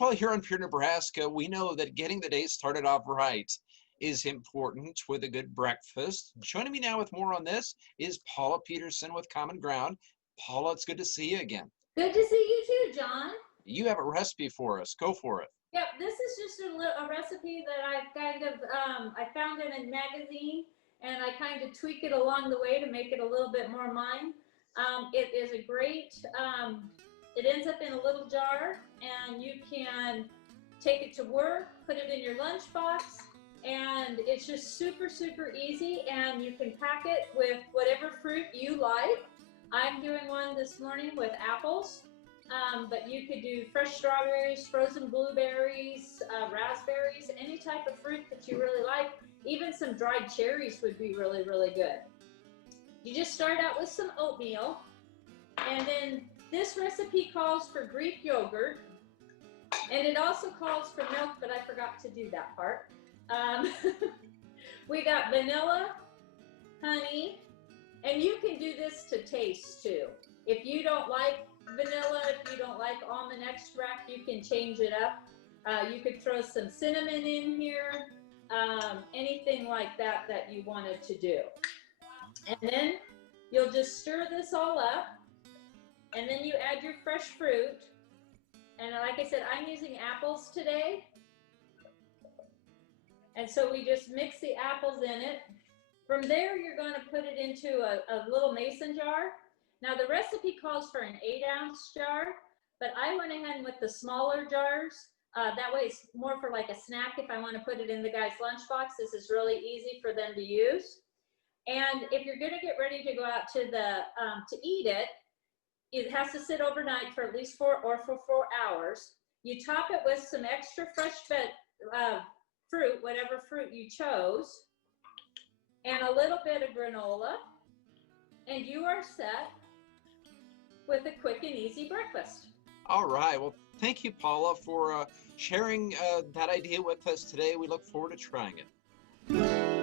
Well, here on Pure Nebraska, we know that getting the day started off right is important with a good breakfast. Joining me now with more on this is Paula Peterson with Common Ground. Paula, it's good to see you again. Good to see you too, John. You have a recipe for us. Go for it. Yep, this is just a recipe that I found in a magazine, and I kind of tweak it along the way to make it a little bit more mine. It is a great, it ends up in a little jar, and you can take it to work, put it in your lunchbox, and it's just super, super easy, and you can pack it with whatever fruit you like. I'm doing one this morning with apples. But you could do fresh strawberries, frozen blueberries, raspberries, any type of fruit that you really like. Even some dried cherries would be really, really good. You just start out with some oatmeal, and then this recipe calls for Greek yogurt, and it also calls for milk, but I forgot to do that part. We got vanilla, honey, and you can do this to taste too. If you don't like vanilla, if you don't like almond extract, you can change it up. You could throw some cinnamon in here, anything like that that you wanted to do. And then you'll just stir this all up, and then you add your fresh fruit. And like I said, I'm using apples today. And so we just mix the apples in it. From there, you're going to put it into a little mason jar. Now the recipe calls for an 8-ounce jar, but I went ahead with the smaller jars. That way it's more for like a snack if I want to put it in the guy's lunchbox. This is really easy for them to use. And if you're going to get ready to go out to eat it, it has to sit overnight for at least 4 hours. You top it with some extra fresh fruit, whatever fruit you chose, and a little bit of granola, and you are set with a quick and easy breakfast. All right. Well, thank you, Paula, for sharing that idea with us today. We look forward to trying it.